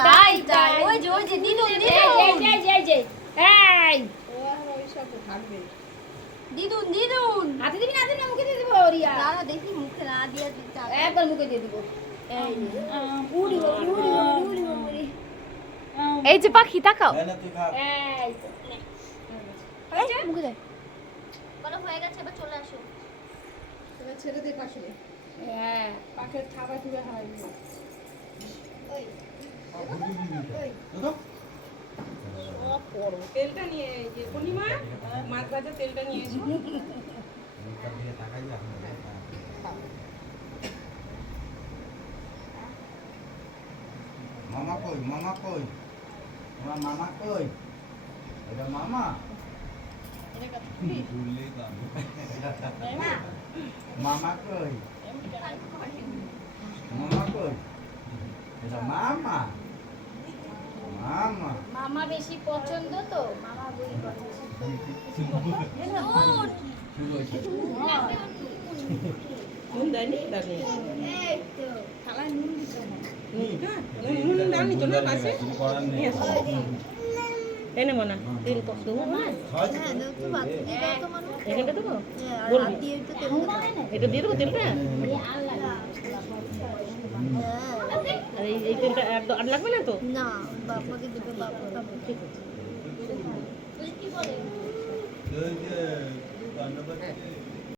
তাই ওই যে দিদুন এই ওই সব থাকবে দিদুন হাতে দিবি না মুখে দিয়ে দিব রিয়া দাঁড়া দেখি মুখে না দিয়ে দিতে একবার মুখে দিয়ে দিব এই উড়ি এই যে পাখি তাকাও এই তো মুখে দে বলো হয়ে গেছে এবার চলে আসো এবার ছেড়ে দে পাশে হ্যাঁ পাখের খাবার দিবে হারাবি ওই তেলটা নিয়ে যে পূর্ণিমা মাছ ভাজা তেলটা নিয়ে এসো মামা কই তোমার মামা কই এটা মামা মামা কই এটা মামা মামা বেশি পছন্দ তো মামা বই করে নুন দেয়নি দানি এই তো থালায় নুন দিতে নুন দানি তো না পাশে এনে মনা তেল তো দেবো না এখানটা দেবো বলবি এটা দিয়ে দেবো তেলটা আর এই তেলটা আর লাগবে না তো না বাবাকে দেবে বাবা ঠিক আছে তুই কি বলে